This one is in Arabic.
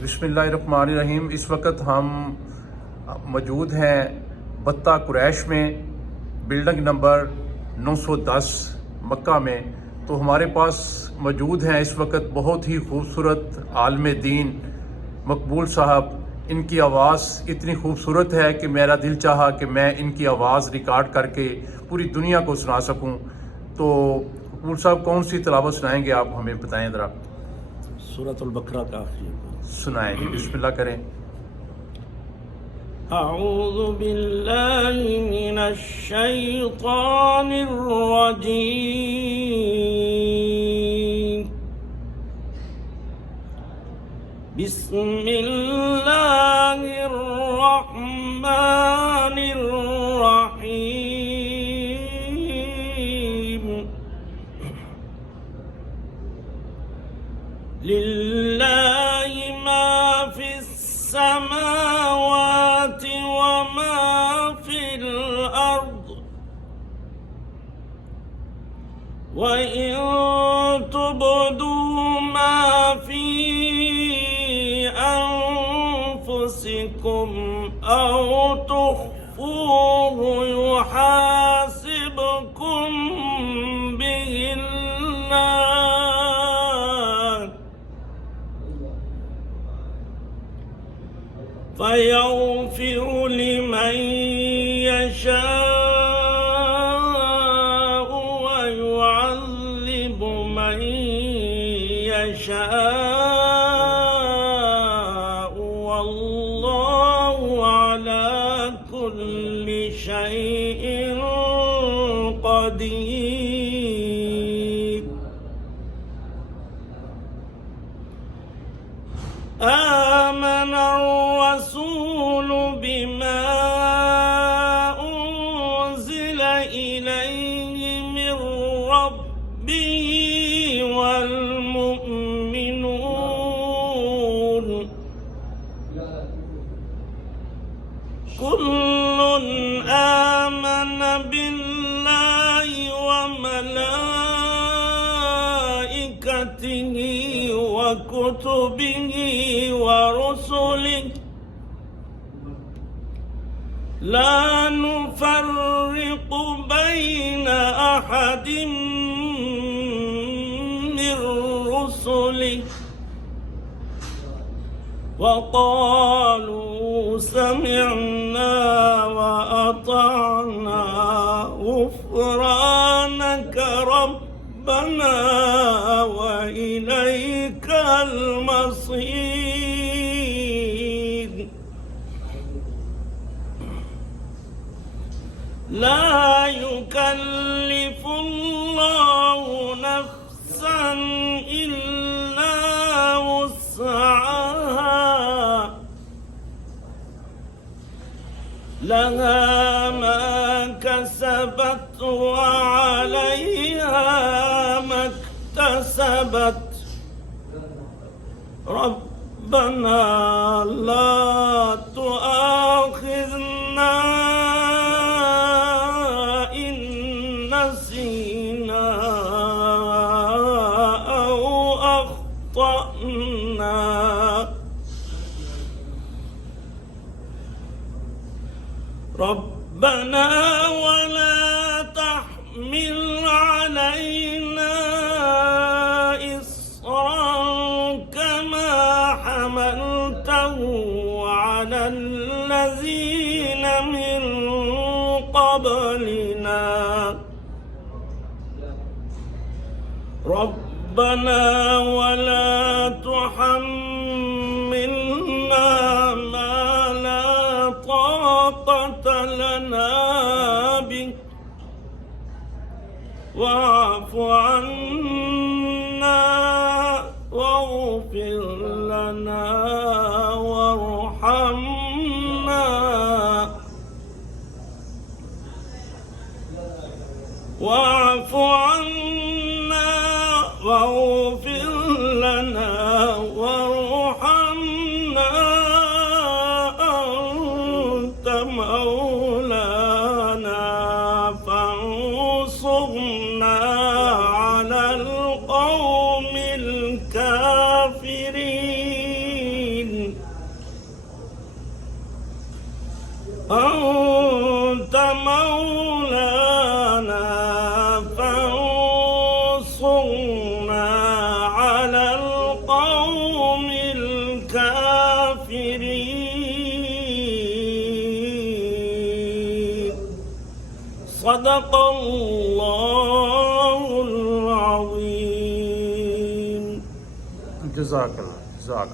बिस्मिल्लाहिर्रहमानिर्रहीम। इस वक्त हम मौजूद हैं बत्ता कुरैश में, बिल्डिंग नंबर 910 मक्का में। तो हमारे पास मौजूद हैं इस वक्त बहुत ही खूबसूरत आलिम दीन मकबूल साहब। इनकी आवाज़ इतनी खूबसूरत है कि मेरा दिल चाहा कि मैं इनकी आवाज़ रिकॉर्ड करके पूरी दुनिया को सुना सकूं। तो मकबूल साहब, कौन सी तिलावत सुनाएंगे आप, हमें बताएं ज़रा। सूरतुल बकरा का आखिरी सुनाएं जी, बिस्मिल्लाह करें। अऊज़ु बिल्लाहि मिनश शैतानिर रजीम। बिस्मिल्लाहिर रहमानिर रहीम। लिल्लाहि मा फिस समावाति व मा फिल अर्द व इन तुबदू मा फी अनफुसिकुम औ तुख्फूहु युहासिबकुम बिहिल्लाह फयग़फ़िरु लिमन यशाअ व युअज़्ज़िबु मन यशाअ वल्लाहु अला कुल्लि शैइन क़दीर। آمن الرسول بما أنزل إليه من ربه والمؤمنون كل آمن بالله وملائكته وكتبه ورسله لا نفرق بين أحد من رسله وقالوا سمعنا وأطعنا غفرانك ربنا وإليك المصير لا يكلف الله نفسا إلا وسعها لها ما كسبت وعليها ما اكتسبت ربنا لا تؤاخذنا إن نسينا أو أخطأنا ربنا ولا تحمل علينا إصرا كما حملته على الذين من قبلنا ربنا ولا تحملنا ما لا طاقة لنا به واعف عنا واغفر لنا وارحمنا واعف عنا واغفر لنا وارحمنا أنت مولانا فانصرنا على القوم الكافرين مولانا فانصرنا على القوم الكافرين صدق الله العظيم جزاك الله جزاك